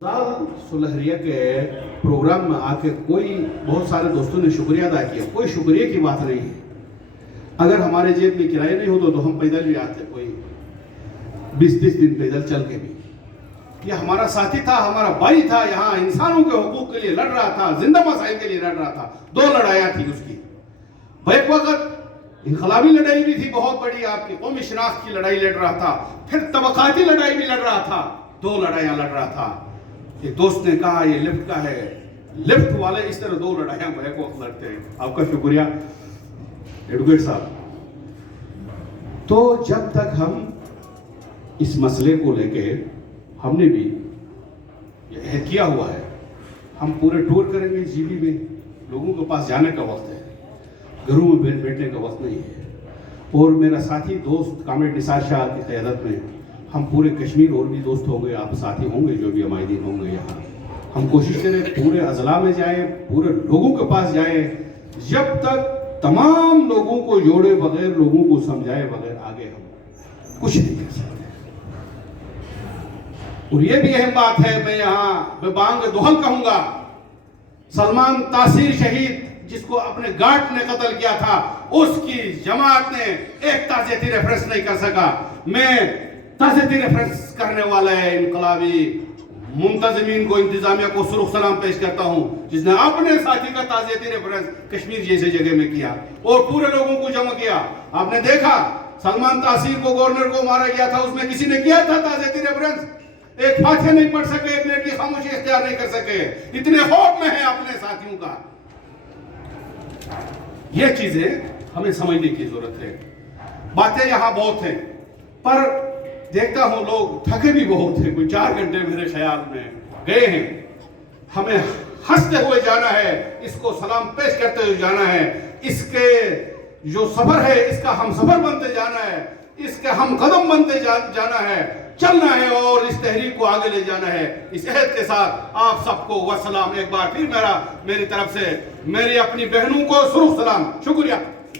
सुलहरिया के प्रोग्राम में आके कोई बहुत सारे दोस्तों ने शुक्रिया अदा किया। कोई शुक्रिया की बात नहीं है। अगर हमारे जेब में किराया नहीं होता तो हम पैदल भी आते, कोई 20-30 दिन पैदल चल के भी। ये हमारा साथी था, हमारा भाई था, यहाँ इंसानों के हुकूक के लिए लड़ रहा था, जिंदा मसाइल के लिए लड़ रहा था। 2 लड़ाइयाँ थी उसकी। एक वक्त इनकलाबी लड़ाई भी थी बहुत बड़ी, आपकी कौमी शनाख्त की लड़ाई लड़ रहा था, फिर तबकाती लड़ाई भी लड़ रहा था। 2 लड़ाइयाँ लड़ रहा था। एक दोस्त ने कहा ये लिफ्ट का है, लिफ्ट वाले इस तरह 2 लड़ाइयाँ बैक वक्त लड़ते हैं। आपका शुक्रिया एडवोकेट साहब। तो जब तक हम इस मसले को लेके हमने भी यह किया हुआ है, हम पूरे टूर करेंगे जीबी में, लोगों के पास जाने का वक्त है, घरों में बैठने का वक्त नहीं है। और मेरा साथी दोस्त कामिल निसार शाह की क़यादत में हम पूरे कश्मीर और भी दोस्त होंगे, आप साथी होंगे जो भी हमारे होंगे यहाँ, हम कोशिश करें पूरे अजला में जाए, पूरे लोगों के पास जाए। जब तक तमाम लोगों को जोड़े बगैर, लोगों को समझाए बगैर आगे हम कुछ नहीं कर सकते। और ये भी अहम बात है, मैं यहाँ बेबांग दुहल कहूँगा, सलमान तासीर शहीद जिसको अपने गार्ड ने कत्ल किया था, उसकी जमात ने एक ताज़ियती रेफरेंस नहीं कर सका। मैं ताज़ियती रेफरेंस करने वाला है इनकलाबी मुंतज़मीन को, इंतजामिया को सुरुख सलाम पेश करता हूँ, जिसने अपने साथी का ताज़ियती रेफरेंस कश्मीर जैसे जगह में किया और पूरे लोगों को जमा किया। आपने देखा सलमान तासीर को, गवर्नर को मारा गया था, उसमें किसी ने किया था ताज़ियती रेफरेंस? एक फातिहा नहीं पढ़ सके, एक मिनट की खामोशी इख्तियार नहीं कर सके। इतने खौफ में है अपने साथियों का। ये चीजें हमें समझने की जरूरत है। बातें यहाँ बहुत हैं, पर देखता हूँ लोग थके भी बहुत हैं। कोई 4 घंटे मेरे ख्याल में गए हैं। हमें हंसते हुए जाना है, इसको सलाम पेश करते हुए जाना है। इसके जो सफर है इसका हम सफर बनते जाना है, इसके हम कदम बनते जाना है, चलना है और इस तहरीक को आगे ले जाना है। इस अहद के साथ आप सबको वसलाम। एक बार फिर मेरी तरफ से मेरी अपनी बहनों को सुरुख सलाम। शुक्रिया।